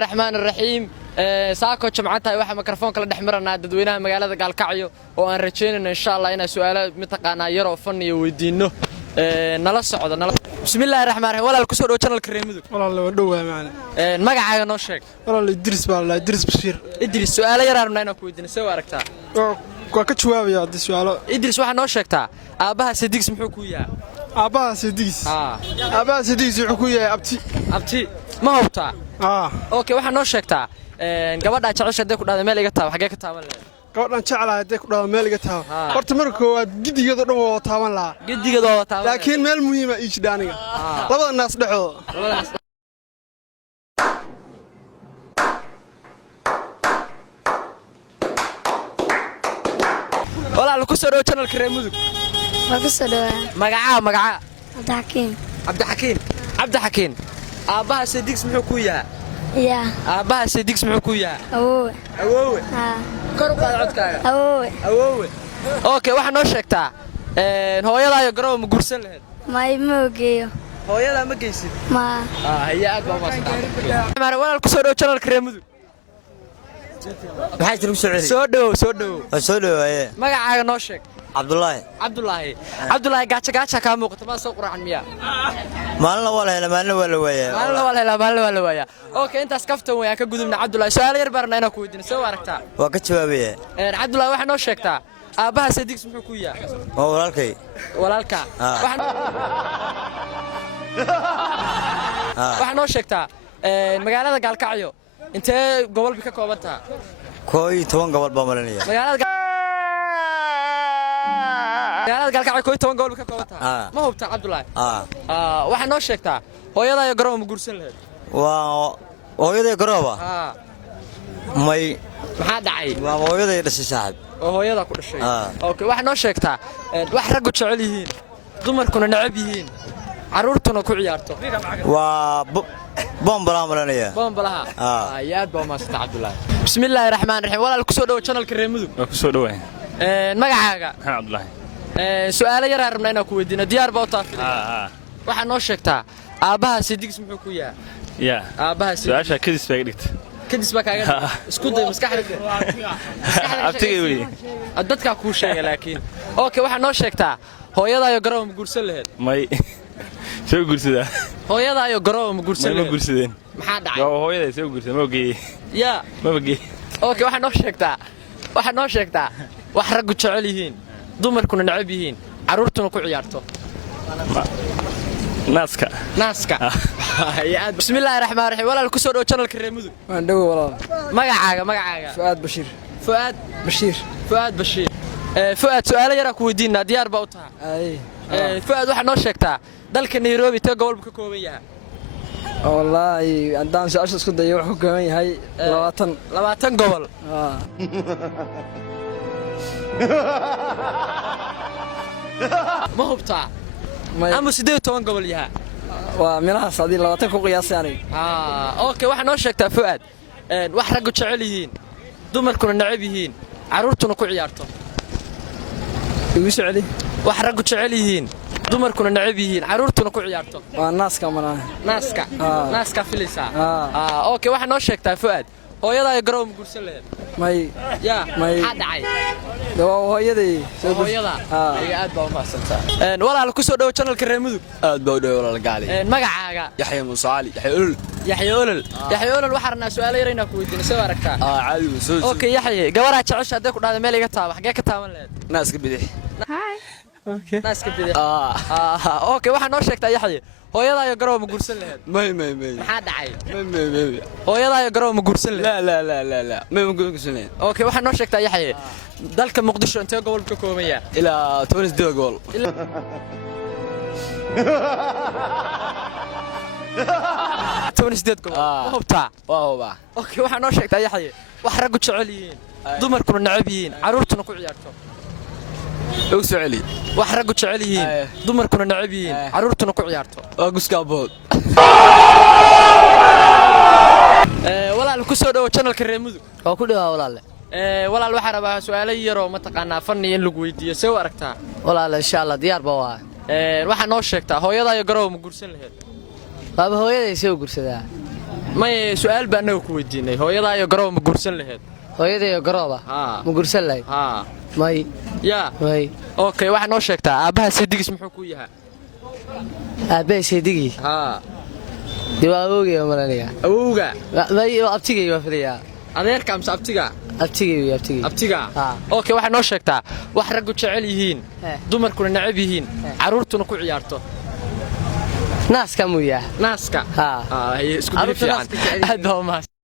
الرحمن الرحيم ساكو جمعتها waxa mikrofoonka la dhaxmirana dadweynaha magaalada Gaalkacyo oo aan rajeynayno insha Allah inay su'aalo mitaqaana yaro fan iyo weydiino nala socdo bismillaahir rahmaanir rahiim walaal ku soo dhaw channel Kareemadu walaal waa dhawaa macna magacaaga noo sheeg walaal Idris baa la Idris Bashir Idris su'aalo yar aragna inaan ku weydiino soo aragtaa waa ka jawaabaya hadii su'aalo Idris waxa noo sheegtaa aabaha Sidiq muxuu ku yahay aabaha Sidiq wuxuu ku yahay abti ma hubtaa okay waxa noo sheegtaa gabadha jeceshaday ku dhaaday meel iga taab xagee ka taaban leeyahay gabadhan jecelahay ku dhaaday meel iga taab horta markoo waad gidigeeda dhan waa taaban la gidigeeda waa taaban laakiin meel muhiim ah ii aniga labada naas dhaxooda walaal ku soo dhaw channel Kareemadu waa ku soo dhaw magaca Abdi Hakim aabaha Sidiq muxuu ku yahay aabaha Sidiq muxuu ku yahay awoowe kor u qaad codkaaga awoowe okay waxa noo sheegtaa hooyadaayo garow ma guursan lahayd ma ogeeyo hooyada ma geysid hay-ad baa maastaa walaal ku soo dhaw channel Kareemadu maxay tirku soo dhaw magacaaga noo sheeg Abdullahi gaacha ka muuqato ma soo quraan miya maalna wala waaya okay intaas kaftan way ka gudubna Abdullahi su'aal yar barna inaan ku weydiino soo aragtaa waa ka jawaabaya Abdullahi waxa noo sheegtaa aabaha Sidiq muxuu ku yahay walaalka waxa noo sheegtaa magaalada Gaalkacyo intee gobol ka koobantaa 12 gobol baa malinaya magaalada Gaalkacyo 12 gobol ka koobantaa ma hubtaa Abdullahi waxa noo sheegtaa hooyadaayo garow ma guursan lahayd waa hooyaday garooba may maxaa dhacay waa hooyaday dhashay saaxib oo hooyada ku dhashay okay waxa noo sheegtaa wax rag u jecel yihiin dumarkuna nacab yihiin caruurtuna ku ciyaarto waa bombala malinaya bombalaha ayaad baa maastaa Abdullahi bismillaahir rahmaanir rahiim walaal ku soo dhaw channel Kareemadu waa ku soo dhawaay magacaaga Abdullahi su'aalo yar arabna inaan ku weydiino diyaar baa u taafilay waxa noo sheegtaa aabaha Sidiq muxuu ku yahay aabaha su'aasha kadis baa dhigtay kadis baa kaaga isku day maskaxda abtiga weey dadka ku sheegay laakiin okay waxa noo sheegtaa hooyadaayo garow ma guursan lahayd may soo guursada hooyadaayo garow ma guursan lahayd ma guursadeen maxaa dhacay waa hooyaday soo guursada ma ogeey ma ogeey okay waxa noo sheegtaa wax rag u jecel yihiin dumarkuna nacab yihiin caruurtuna ku ciyaarto naaska hay-ad bismillaahir rahmaanir rahiim walaal ku soo dhaw channel Kareemadu waan dhaw walaal magacaaga Fuad Bashir Fuad su'aalo yar ku weydiinaa diyaar baa u tahay Fuad waxa noo sheegtaa dalka Nairobi ta gobolka ka kooban yahay wallahi andaan su'aasha isku dayo wuxuu ka kooban yahay 20 gobol ma hubtaa ama 18 gobol yahay waa meelahaas hadii 20 ku qiyaasay aniga okay waxa noo sheegtaa Fuad wax rag u jecel yihiin dumarkuna nacab yihiin caruurtuna ku ciyaarto igu socdi wax rag u jecel yihiin dumarkuna nacab yihiin caruurtuna ku ciyaarto waa naaska filaysa okay waxa noo sheegtaa Fuad hooyadaayo garow ma guursan lahayd may maxaa dhacay hooyaday aad baa u mahadsantaa walaal ku soo dhaw channel Kareemadu aad baa u dhaw walaal gaali magacaaga Yaxya Muuse Ali Yaxya Olol waxa ranaa su'aalo yar inaan ku weydiino soo aragtaa caadi soo okay Yaxya gabadha jeceshaday ku dhaaday meel iga taab xagee ka taaban lahayd naaska bidix naaska bidix okay waxa noo sheegtaa Yaxya hooyadaayo garow ma guursan lahayd may maxaa dhacay hooyadaayo garow ma guursan lahayd la may guursan lahayd okay waxa noo sheegtaa Yaxya dalka Muqdisho intee gobol ka kooban yahay ilaa 12 gobol 18 gobol hubtaa waa okay waxa noo sheegtaa Yaxya wax rag u jecel yihiin dumarkuna nacab yihiin caruurtuna ku ciyaarto ugu soo celi wax rag u jecel yihiin dumarkuna nacab yihiin caruurtuna ku ciyaarto waa guskaabood walaal ku soo dhaw channel Kareemadu oo ku dhaw walaal walaal waxa rabaa su'aalo yar oo ma taqaanaa fanni in lagu weydiiyo soo aragtaa walaal insha Allah diyaar baa waa waxa noo sheegtaa hooyadaayo garow ma guursan lahayd baba hooyaday soo gursadaa may su'aal baan anagu ku weydiinay hooyadaa iyo garooba ma guursan lahayd hooyadayo garooba haa ma gursan lahayd haa may yaa may okay waxaa noo sheegtaa aabbaha seedigis muxuu ku yahaa aabbahay seedigii haa dee waa awoogaya malaniga awowga may abtigay waa filayaa adeerka amse abtiga abtigay abtiga haa okay waxaa noo sheegtaa wax raggu jecel yihiin dumarkuna necab yihiin carruurtuna ku ciyaarto naaska muyaa naaska haa isku Carruurta fiican naaska jecel yihiin. aad baa u mahadsan